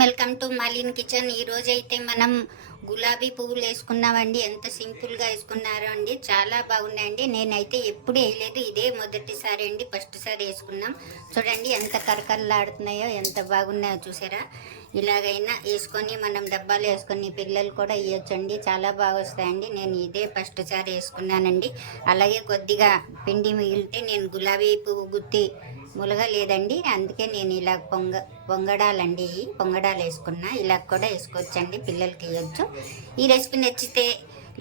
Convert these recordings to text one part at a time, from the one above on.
Welcome to మలిన్ kitchen. ఈ రోజు అయితే మనం గులాబీ పువ్వులు వేసుకున్నామండి. ఎంత సింపుల్గా వేసుకున్నారో అండి. చాలా బాగున్నాయండి. నేనైతే ఎప్పుడు వేయలేదు. ఇదే మొదటిసారి అండి. ఫస్ట్ సారి వేసుకున్నాం. చూడండి ఎంత కరకరలాడుతున్నాయో ఎంత బాగున్నాయో చూసారా? ఇలాగైనా వేసుకొని మనం డబ్బాలు వేసుకొని పిల్లలు కూడా ఇవ్వచ్చండి చాలా బాగా వస్తాయండి. నేను ఇదే ఫస్ట్ సారి వేసుకున్నానండి. అలాగే కొద్దిగా పిండి మిగిలితే నేను గులాబీ పువ్వు గుత్తి ములగలేదండి అందుకే నేను ఇలా పొంగ పొంగడాలండి. పొంగడాలు వేసుకున్నా. ఇలా కూడా వేసుకోవచ్చండి. పిల్లలకి ఇవ్వచ్చు ఈ రెసిపీ నచ్చితే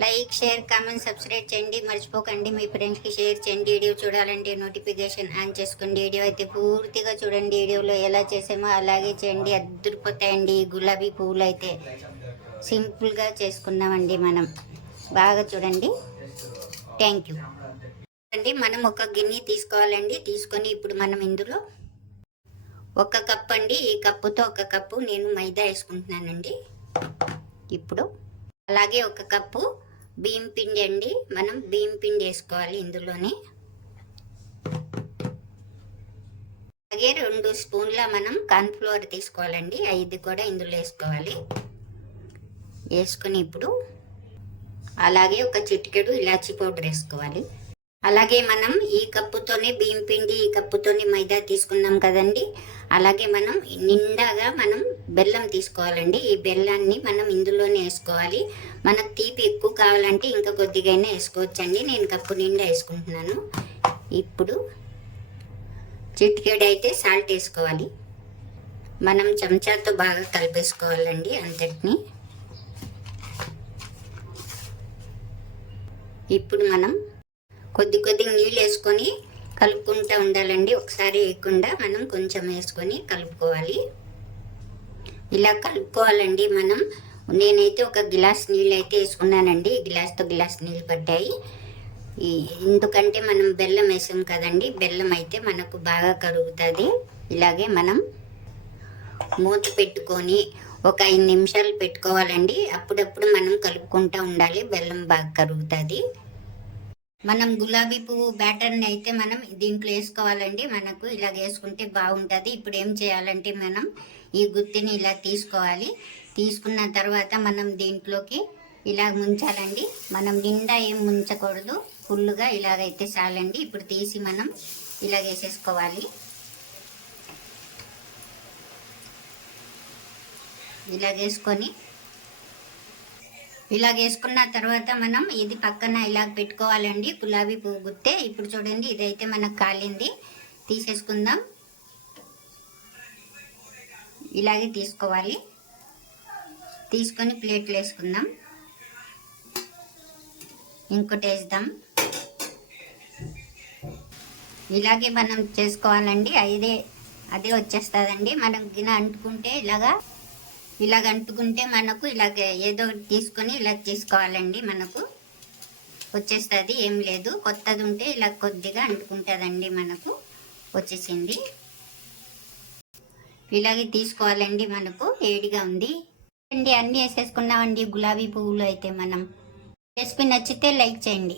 లైక్ షేర్ కామెంట్ సబ్స్క్రైబ్ చేయండి. మర్చిపోకండి. మీ ఫ్రెండ్స్కి షేర్ చేయండి. వీడియో చూడాలంటే నోటిఫికేషన్ ఆన్ చేసుకోండి వీడియో అయితే పూర్తిగా చూడండి. వీడియోలో ఎలా చేసామో అలాగే చేయండి. అద్దరిపోతాయండి. గులాబీ పువ్వులు అయితే సింపుల్గా చేసుకున్నామండి మనం. బాగా చూడండి. Thank you. అండి మనం ఒక గిన్నె తీసుకోవాలండి. తీసుకొని ఇప్పుడు మనం ఇందులో ఒక కప్ అండి. ఈ కప్పుతో ఒక కప్పు నేను మైదా వేసుకుంటున్నానండి. ఇప్పుడు అలాగే ఒక కప్పు బియ్యం పిండి అండి. మనం బియ్యం పిండి వేసుకోవాలి ఇందులోనే. అలాగే రెండు స్పూన్ల మనం కార్న్ఫ్లోర్ తీసుకోవాలండి. ఐదు కూడా ఇందులో వేసుకోవాలి. వేసుకొని ఇప్పుడు అలాగే ఒక చిటికెడు ఇలాచీ పౌడర్ వేసుకోవాలి. అలాగే మనం ఈ కప్పుతోనే బియ్యం పిండి ఈ కప్పుతోనే మైదా తీసుకున్నాం కదండి. అలాగే మనం నిండాగా మనం బెల్లం తీసుకోవాలండి. ఈ బెల్లాన్ని మనం ఇందులోనే వేసుకోవాలి. మనకు తీపి ఎక్కువ కావాలంటే ఇంకా కొద్దిగైనా వేసుకోవచ్చండి. నేను కప్పు నిండా వేసుకుంటున్నాను. ఇప్పుడు చిటికెడు అయితే సాల్ట్ వేసుకోవాలి. మనం చెంచాతో బాగా కలిపేసుకోవాలండి అంతటిని. ఇప్పుడు మనం కొద్ది కొద్ది నీళ్ళు వేసుకొని కలుపుకుంటూ ఉండాలండి. ఒకసారి వేయకుండా మనం కొంచెం వేసుకొని కలుపుకోవాలి. ఇలా కలుపుకోవాలండి మనం. నేనైతే ఒక గ్లాస్ నీళ్ళు అయితే వేసుకున్నానండి. గ్లాస్తో గ్లాస్ నీళ్ళు పడ్డాయి. ఎందుకంటే మనం బెల్లం వేసాం కదండి. బెల్లం అయితే మనకు బాగా కరుగుతుంది. ఇలాగే మనం మూత పెట్టుకొని ఒక ఐదు నిమిషాలు పెట్టుకోవాలండి. అప్పుడప్పుడు మనం కలుపుకుంటూ ఉండాలి. బెల్లం బాగా కరుగుతుంది. మనం గులాబీ పువ్వు బ్యాటర్ని అయితే మనం దీంట్లో వేసుకోవాలండి. మనకు ఇలా వేసుకుంటే బాగుంటుంది. ఇప్పుడు ఏం చేయాలంటే మనం ఈ గుత్తిని ఇలా తీసుకోవాలి. తీసుకున్న తర్వాత మనం దీంట్లోకి ఇలా ముంచాలండి. మనం నిండా ఏం ముంచకూడదు. ఫుల్గా ఇలాగైతే చాలండి. ఇప్పుడు తీసి మనం ఇలా వేసేసుకోవాలి. ఇలా వేసుకొని ఇలా వేసుకున్న తర్వాత మనం ఇది పక్కన ఇలా పెట్టుకోవాలండి. గులాబీ పువ్వు గుత్తే ఇప్పుడు చూడండి ఇదైతే మనకు కాలింది. తీసేసుకుందాం. ఇలాగే తీసుకోవాలి. తీసుకొని ప్లేట్లు వేసుకుందాం. ఇంకోటి వేద్దాం. ఇలాగే మనం చేసుకోవాలండి. అదే అదే వచ్చేస్తుందండి. మనం గిన అంటుకుంటే ఇలాగా ఇలాగ అంటుకుంటే మనకు ఇలాగ ఏదో తీసుకొని ఇలా తీసుకోవాలండి మనకు. వచ్చేస్తుంది ఏం లేదు. కొత్తది ఉంటే ఇలా కొద్దిగా అంటుకుంటుందండి మనకు వచ్చేసింది. ఇలాగే తీసుకోవాలండి మనకు వేడిగా ఉంది. అండి అన్నీ వేసేసుకున్నామండి గులాబీ పువ్వులు అయితే మనం. రెసిపీ నచ్చితే లైక్ చేయండి.